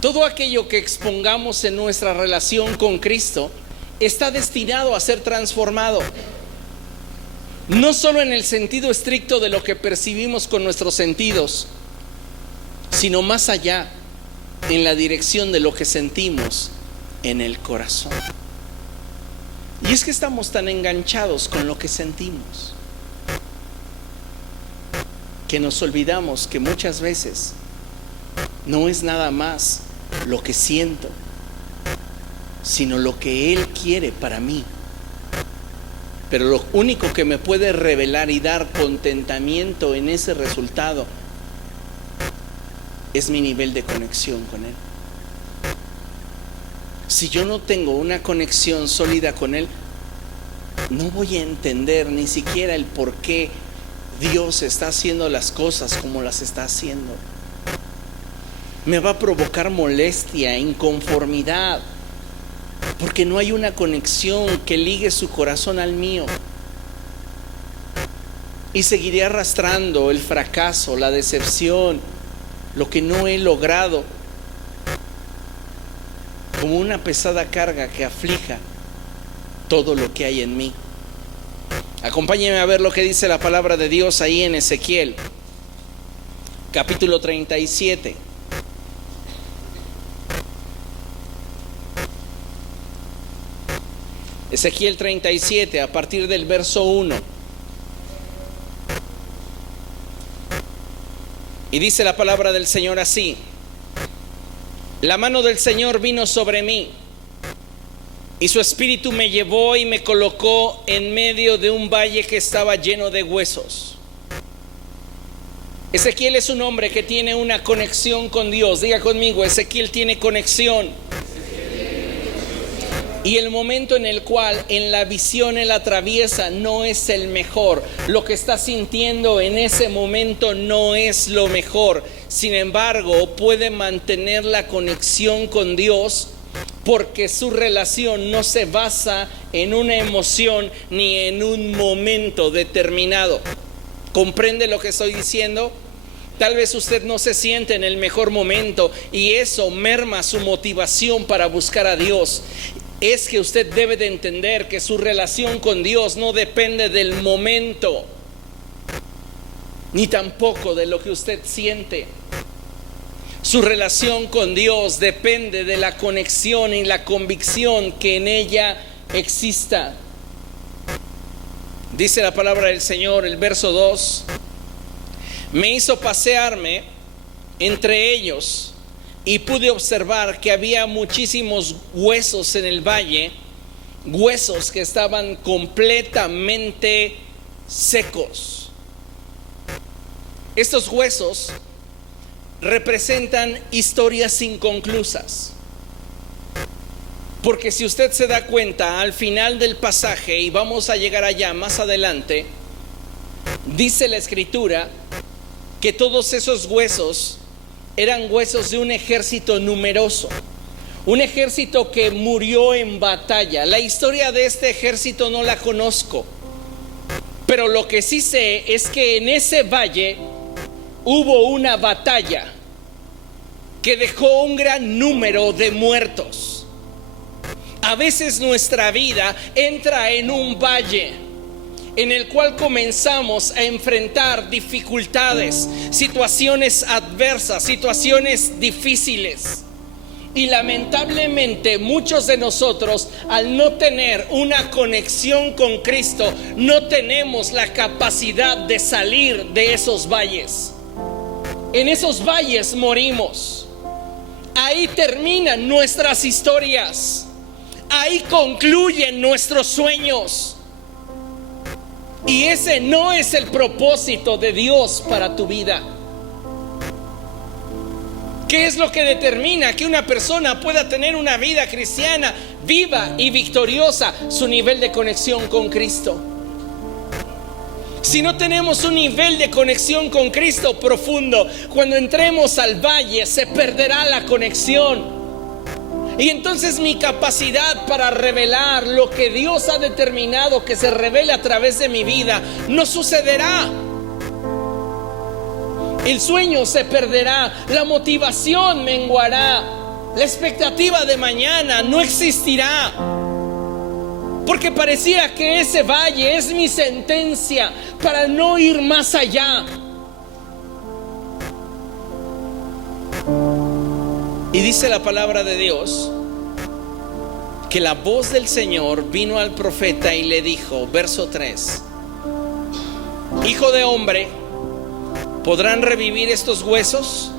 todo aquello que expongamos en nuestra relación con Cristo está destinado a ser transformado, no solo en el sentido estricto de lo que percibimos con nuestros sentidos, sino más allá, en la dirección de lo que sentimos en el corazón. Y es que estamos tan enganchados con lo que sentimos que nos olvidamos que muchas veces no es nada más lo que siento, sino lo que Él quiere para mí. Pero lo único que me puede revelar y dar contentamiento en ese resultado es mi nivel de conexión con Él. Si yo no tengo una conexión sólida con Él, no voy a entender ni siquiera el por qué Dios está haciendo las cosas como las está haciendo. me va a provocar molestia, inconformidad, porque no hay una conexión que ligue su corazón al mío. Y seguiré arrastrando el fracaso, la decepción, lo que no he logrado, como una pesada carga que aflija todo lo que hay en mí. Acompáñenme a ver lo que dice la palabra de Dios ahí en Ezequiel, capítulo 37. Ezequiel 37, a partir del verso 1. Y dice la palabra del Señor así: la mano del Señor vino sobre mí, y su espíritu me llevó y me colocó en medio de un valle que estaba lleno de huesos. Ezequiel es un hombre que tiene una conexión con Dios. Diga conmigo: Ezequiel tiene conexión. Y el momento en el cual en la visión él atraviesa no es el mejor. Lo que está sintiendo en ese momento no es lo mejor. Sin embargo, puede mantener la conexión con Dios, porque su relación no se basa en una emoción ni en un momento determinado. ¿Comprende lo que estoy diciendo? Tal vez usted no se siente en el mejor momento y eso merma su motivación para buscar a Dios. Es que usted debe de entender que su relación con Dios no depende del momento, ni tampoco de lo que usted siente. Su relación con Dios depende de la conexión y la convicción que en ella exista. Dice la palabra del Señor, el verso 2: me hizo pasearme entre ellos y pude observar que había muchísimos huesos en el valle, huesos que estaban completamente secos. Estos huesos representan historias inconclusas, porque si usted se da cuenta al final del pasaje, y vamos a llegar allá más adelante, dice la escritura que todos esos huesos eran huesos de un ejército numeroso, un ejército que murió en batalla. La historia de este ejército no la conozco, pero lo que sí sé es que en ese valle hubo una batalla que dejó un gran número de muertos. A veces nuestra vida entra en un valle en el cual comenzamos a enfrentar dificultades, situaciones adversas, situaciones difíciles. Y lamentablemente muchos de nosotros, al no tener una conexión con Cristo, no tenemos la capacidad de salir de esos valles. En esos valles morimos. Ahí terminan nuestras historias. Ahí concluyen nuestros sueños. Y ese no es el propósito de Dios para tu vida. ¿Qué es lo que determina que una persona pueda tener una vida cristiana viva y victoriosa? Su nivel de conexión con Cristo. Si no tenemos un nivel de conexión con Cristo profundo, cuando entremos al valle se perderá la conexión. Y entonces mi capacidad para revelar lo que Dios ha determinado que se revele a través de mi vida no sucederá. El sueño se perderá, la motivación menguará, la expectativa de mañana no existirá, porque parecía que ese valle es mi sentencia para no ir más allá. Y dice la palabra de Dios que la voz del Señor vino al profeta y le dijo, verso 3: hijo de hombre, ¿podrán revivir estos huesos?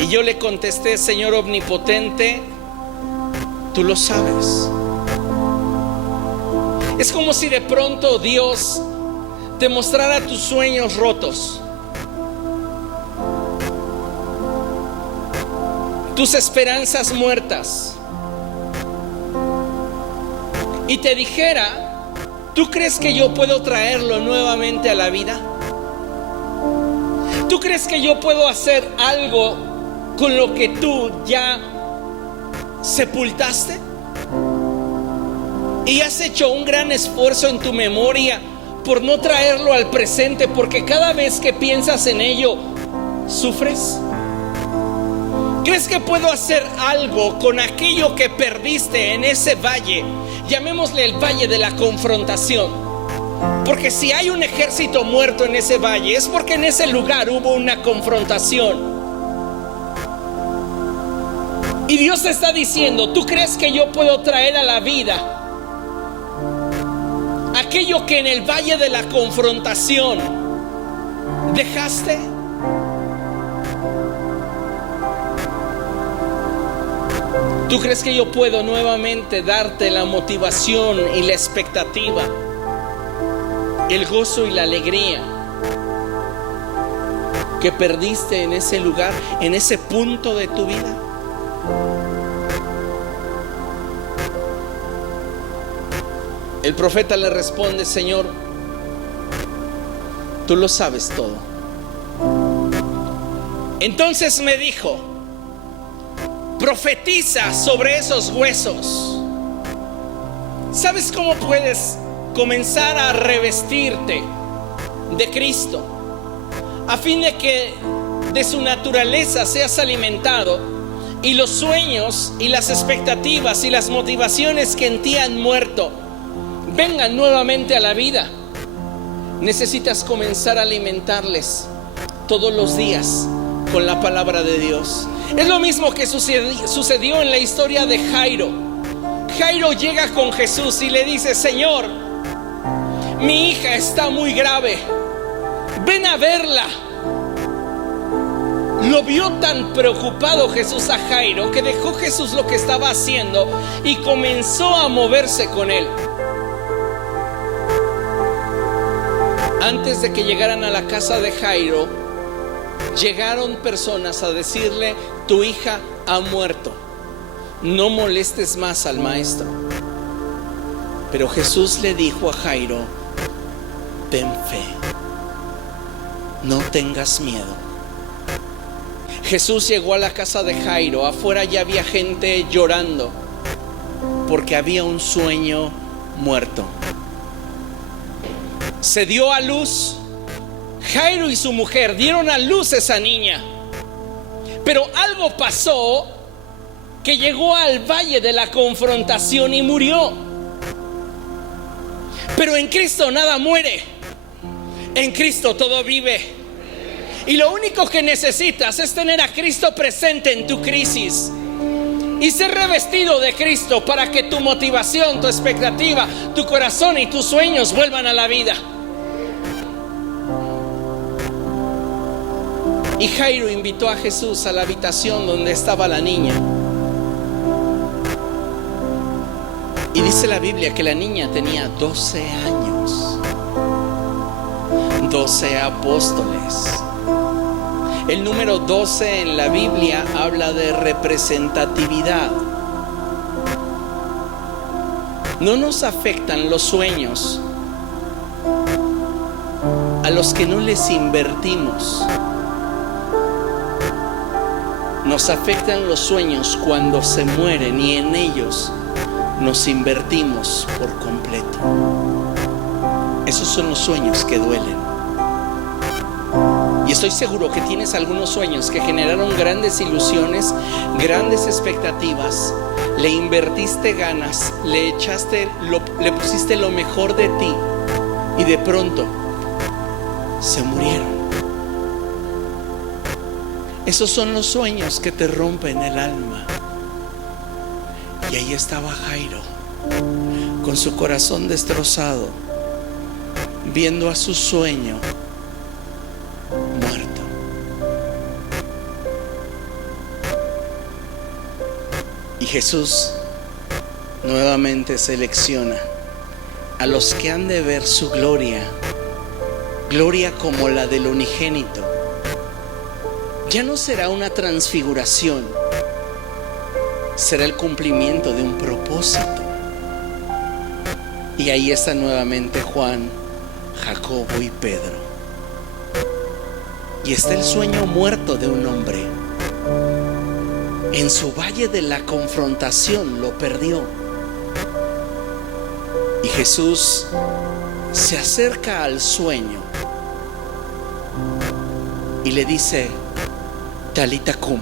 Y yo le contesté, Señor omnipotente, tú lo sabes. Es como si de pronto Dios te mostrara tus sueños rotos, tus esperanzas muertas, y te dijera, ¿tú crees que yo puedo traerlo nuevamente a la vida? ¿Tú crees que yo puedo hacer algo con lo que tú ya sepultaste? Y has hecho un gran esfuerzo en tu memoria por no traerlo al presente, porque cada vez que piensas en ello, ¿sufres? ¿Crees que puedo hacer algo con aquello que perdiste en ese valle? Llamémosle el valle de la confrontación. Porque si hay un ejército muerto en ese valle, es porque en ese lugar hubo una confrontación. Y Dios te está diciendo: ¿tú crees que yo puedo traer a la vida aquello que en el valle de la confrontación dejaste? ¿Tú crees que yo puedo nuevamente darte la motivación y la expectativa, el gozo y la alegría que perdiste en ese lugar, en ese punto de tu vida? El profeta le responde: Señor, tú lo sabes todo. Entonces me dijo: profetiza sobre esos huesos. ¿Sabes cómo puedes comenzar a revestirte de Cristo a fin de que de su naturaleza seas alimentado y los sueños y las expectativas y las motivaciones que en ti han muerto vengan nuevamente a la vida? Necesitas comenzar a alimentarles todos los días con la palabra de Dios. Es lo mismo que sucedió en la historia de Jairo. Jairo llega con Jesús y le dice: Señor, mi hija está muy grave, ven a verla. Lo vio tan preocupado Jesús a Jairo que dejó Jesús lo que estaba haciendo y comenzó a moverse con él. Antes de que llegaran a la casa de Jairo, llegaron personas a decirle: tu hija ha muerto, no molestes más al maestro. Pero Jesús le dijo a Jairo: ten fe, no tengas miedo. Jesús llegó a la casa de Jairo. Afuera ya había gente llorando porque había un sueño muerto. Se dio a luz. Jairo y su mujer dieron a luz a esa niña. Pero algo pasó que llegó al valle de la confrontación y murió. Pero en Cristo nada muere. En Cristo todo vive. Y lo único que necesitas es tener a Cristo presente en tu crisis y ser revestido de Cristo para que tu motivación, tu expectativa, tu corazón y tus sueños vuelvan a la vida. Y Jairo invitó a Jesús a la habitación donde estaba la niña. Y dice la Biblia que la niña tenía 12 años. 12 apóstoles. El número 12 en la Biblia habla de representatividad. No nos afectan los sueños a los que no les invertimos. Nos afectan los sueños cuando se mueren y en ellos nos invertimos por completo. Esos son los sueños que duelen. Y estoy seguro que tienes algunos sueños que generaron grandes ilusiones, grandes expectativas. Le invertiste ganas, le pusiste lo mejor de ti y de pronto se murieron. Esos son los sueños que te rompen el alma. Y ahí estaba Jairo, con su corazón destrozado, viendo a su sueño muerto. Y Jesús nuevamente selecciona a los que han de ver su gloria, gloria como la del unigénito. Ya no será una transfiguración, será el cumplimiento de un propósito. Y ahí está nuevamente Juan, Jacobo y Pedro. Y está el sueño muerto de un hombre en su valle de la confrontación lo perdió. Y Jesús se acerca al sueño y le dice: Talita cum,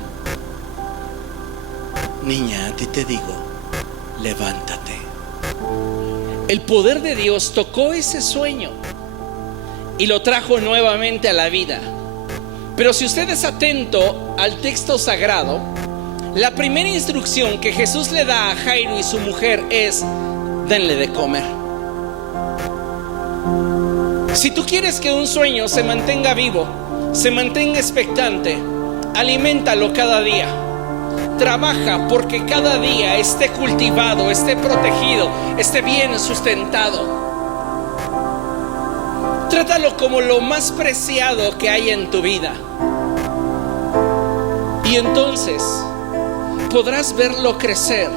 niña, a ti te digo, levántate. El poder de Dios tocó ese sueño y lo trajo nuevamente a la vida. Pero si usted es atento al texto sagrado, la primera instrucción que Jesús le da a Jairo y su mujer es: denle de comer. Si tú quieres que un sueño se mantenga vivo, se mantenga expectante, aliméntalo cada día. Trabaja porque cada día esté cultivado, esté protegido, esté bien sustentado. Trátalo como lo más preciado que hay en tu vida. Y entonces podrás verlo crecer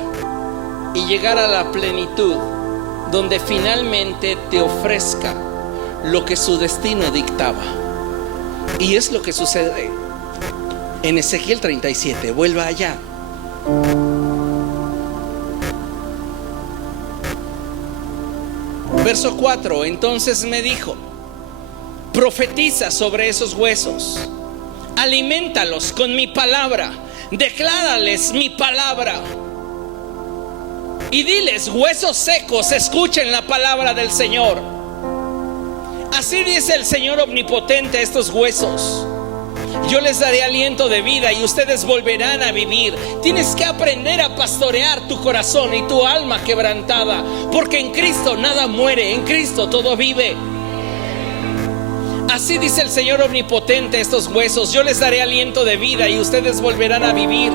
y llegar a la plenitud, donde finalmente te ofrezca lo que su destino dictaba. Y es lo que sucede en Ezequiel 37. Vuelva allá. Verso 4. Entonces me dijo: profetiza sobre esos huesos, aliméntalos con mi palabra, declárales mi palabra y diles: huesos secos, escuchen la palabra del Señor. Así dice el Señor omnipotente a estos huesos: yo les daré aliento de vida y ustedes volverán a vivir. Tienes que aprender a pastorear tu corazón y tu alma quebrantada, porque en Cristo nada muere, en Cristo todo vive. Así dice el Señor omnipotente a estos huesos: yo les daré aliento de vida y ustedes volverán a vivir.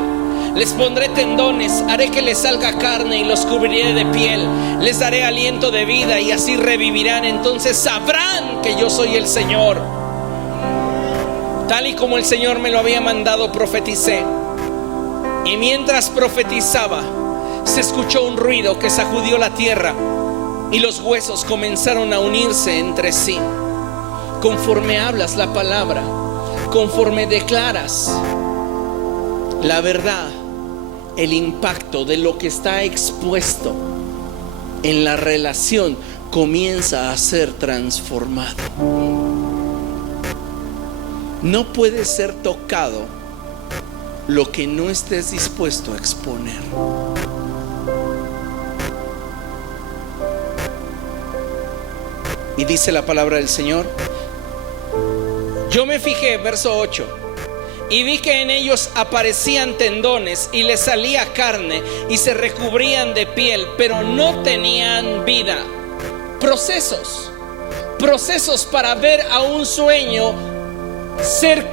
Les pondré tendones, haré que les salga carne y los cubriré de piel. Les daré aliento de vida y así revivirán. Entonces sabrán que yo soy el Señor. Tal y como el Señor me lo había mandado, profeticé. Y mientras profetizaba, se escuchó un ruido que sacudió la tierra y los huesos comenzaron a unirse entre sí. Conforme hablas la palabra, conforme declaras la verdad, el impacto de lo que está expuesto en la relación comienza a ser transformado. No puede ser tocado lo que no estés dispuesto a exponer. Y dice la palabra del Señor: yo me fijé, verso 8, y vi que en ellos aparecían tendones y les salía carne y se recubrían de piel, pero no tenían vida. Procesos para ver a un sueño ser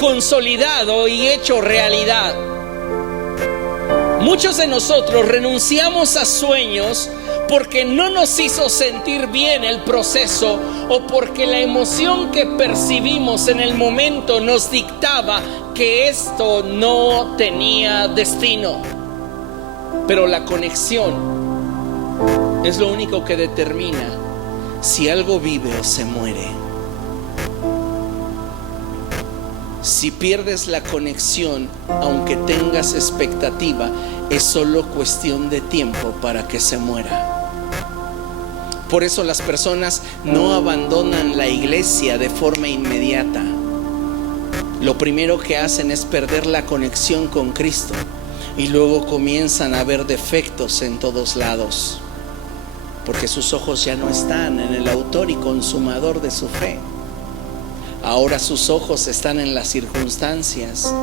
consolidado y hecho realidad. Muchos de nosotros renunciamos a sueños porque no nos hizo sentir bien el proceso, o porque la emoción que percibimos en el momento nos dictaba que esto no tenía destino. Pero la conexión es lo único que determina si algo vive o se muere. Si pierdes la conexión, aunque tengas expectativa, es solo cuestión de tiempo para que se muera. Por eso las personas no abandonan la iglesia de forma inmediata. Lo primero que hacen es perder la conexión con Cristo y luego comienzan a ver defectos en todos lados, porque sus ojos ya no están en el autor y consumador de su fe. Ahora sus ojos están en las circunstancias,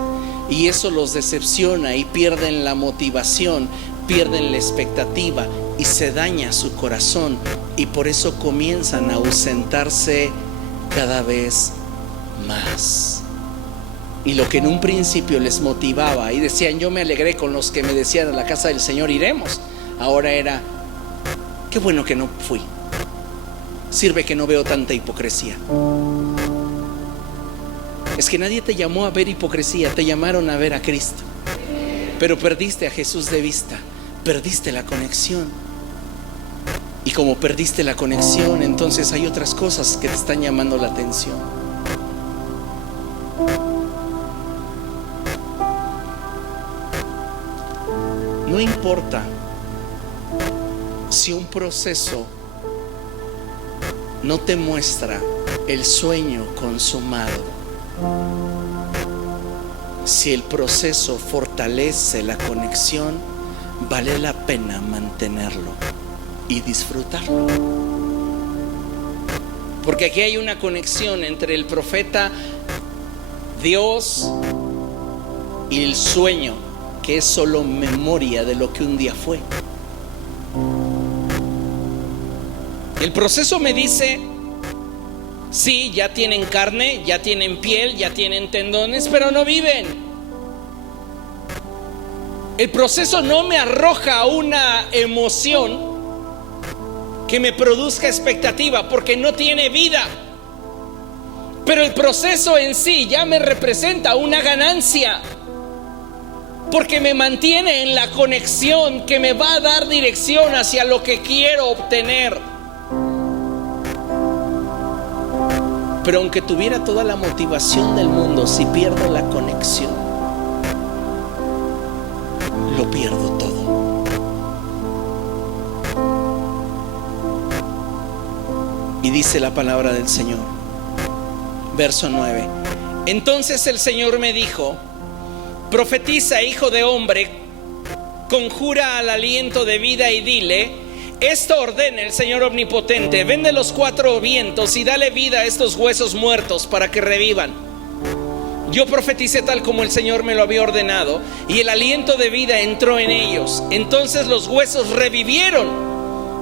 y eso los decepciona y pierden la motivación, pierden la expectativa y se daña su corazón, y por eso comienzan a ausentarse cada vez más. Y lo que en un principio les motivaba y decían: yo me alegré con los que me decían: a la casa del Señor iremos, ahora era: qué bueno que no fui, sirve que no veo tanta hipocresía. Es que nadie te llamó a ver hipocresía, te llamaron a ver a Cristo. Pero perdiste a Jesús de vista, perdiste la conexión. Y como perdiste la conexión, entonces hay otras cosas que te están llamando la atención. no importa si un proceso no te muestra el sueño consumado, si el proceso fortalece la conexión, vale la pena mantenerlo y disfrutarlo. Porque aquí hay una conexión entre el profeta, Dios, y el sueño, que es solo memoria de lo que un día fue. El proceso me dice: sí, ya tienen carne, ya tienen piel, ya tienen tendones, pero no viven. El proceso no me arroja una emoción que me produzca expectativa, porque no tiene vida. Pero el proceso en sí ya me representa una ganancia, porque me mantiene en la conexión que me va a dar dirección hacia lo que quiero obtener. Pero aunque tuviera toda la motivación del mundo, si pierdo la conexión, lo pierdo todo. Y dice la palabra del Señor, verso 9: entonces el Señor me dijo: profetiza, hijo de hombre, conjura al aliento de vida y dile: esto ordena el Señor omnipotente, ven de los cuatro vientos y dale vida a estos huesos muertos para que revivan. Yo profeticé tal como el Señor me lo había ordenado, y el aliento de vida entró en ellos. Entonces los huesos revivieron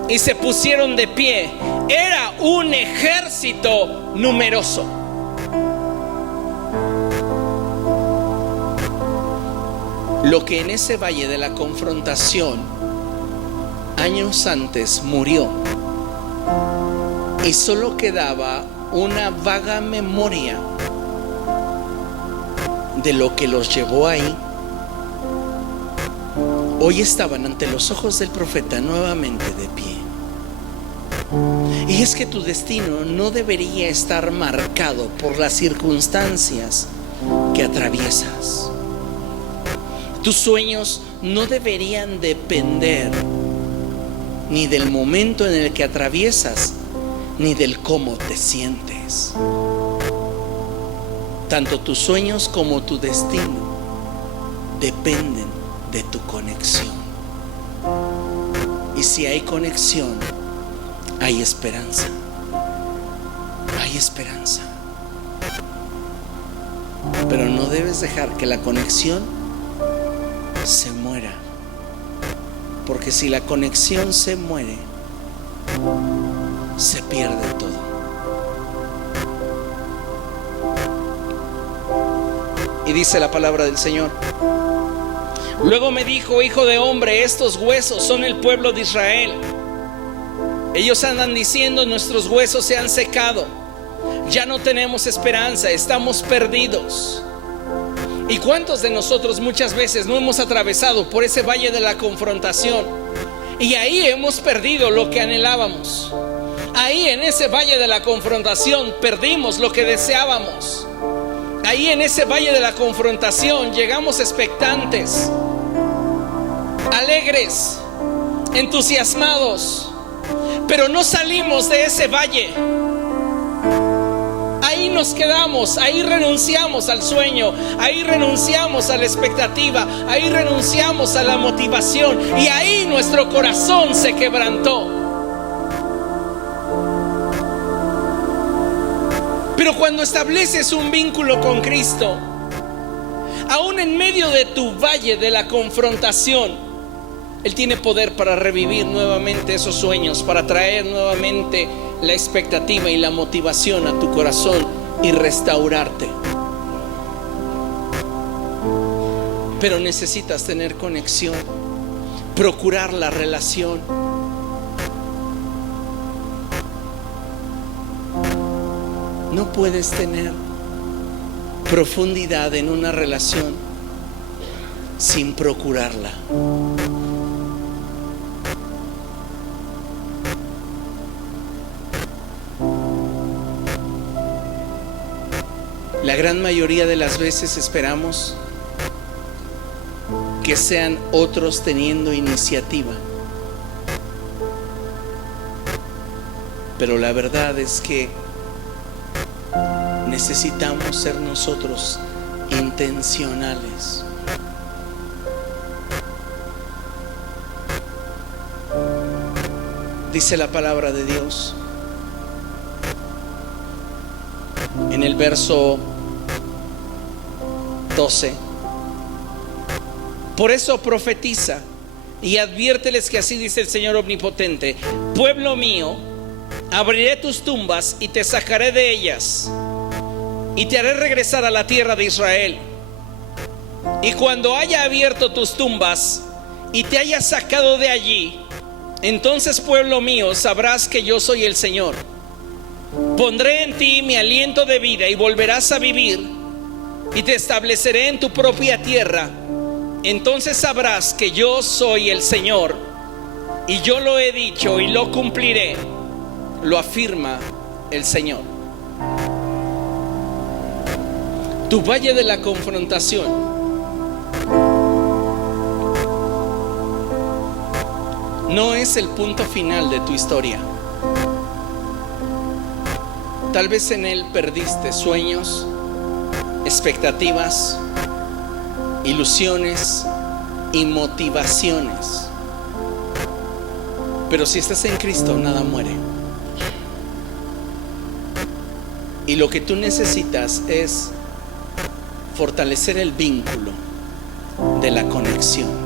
y se pusieron de pie. Era un ejército numeroso. Lo que en ese valle de la confrontación años antes murió, y solo quedaba una vaga memoria de lo que los llevó ahí, hoy estaban ante los ojos del profeta nuevamente de pie. Y es que tu destino no debería estar marcado por las circunstancias que atraviesas. Tus sueños no deberían depender ni del momento en el que atraviesas, ni del cómo te sientes. Tanto tus sueños como tu destino dependen de tu conexión. Y si hay conexión, hay esperanza. Hay esperanza. Pero no debes dejar que la conexión se muera. Porque si la conexión se muere, se pierde todo. Y dice la palabra del Señor: luego me dijo: hijo de hombre, estos huesos son el pueblo de Israel. Ellos andan diciendo: nuestros huesos se han secado, ya no tenemos esperanza, estamos perdidos. ¿Y cuántos de nosotros muchas veces no hemos atravesado por ese valle de la confrontación? Y ahí hemos perdido lo que anhelábamos. Ahí en ese valle de la confrontación perdimos lo que deseábamos. Ahí en ese valle de la confrontación llegamos expectantes, alegres, entusiasmados, pero no salimos de ese valle. Ahí nos quedamos, ahí renunciamos al sueño, ahí renunciamos a la expectativa, ahí renunciamos a la motivación, y ahí nuestro corazón se quebrantó. Pero cuando estableces un vínculo con Cristo, aún en medio de tu valle de la confrontación, Él tiene poder para revivir nuevamente esos sueños, para traer nuevamente la expectativa y la motivación a tu corazón y restaurarte. Pero necesitas tener conexión, procurar la relación. No puedes tener profundidad en una relación sin procurarla. La gran mayoría de las veces esperamos que sean otros teniendo iniciativa. Pero la verdad es que necesitamos ser nosotros intencionales. Dice la palabra de Dios en el verso 12: por eso profetiza y adviérteles que así dice el Señor Omnipotente: pueblo mío, abriré tus tumbas y te sacaré de ellas, y te haré regresar a la tierra de Israel. Y cuando haya abierto tus tumbas y te haya sacado de allí, entonces, pueblo mío, sabrás que yo soy el Señor. Pondré en ti mi aliento de vida y volverás a vivir, y te estableceré en tu propia tierra. Entonces sabrás que yo soy el Señor, y yo lo he dicho y lo cumpliré, lo afirma el Señor. Tu valle de la confrontación no es el punto final de tu historia. Tal vez en él perdiste sueños, expectativas, ilusiones y motivaciones. Pero si estás en Cristo, nada muere. Y lo que tú necesitas es fortalecer el vínculo de la conexión.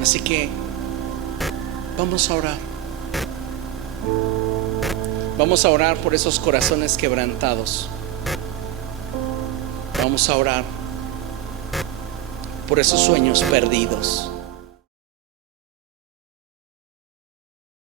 Así que vamos a orar. Vamos a orar por esos corazones quebrantados. Vamos a orar por esos sueños perdidos.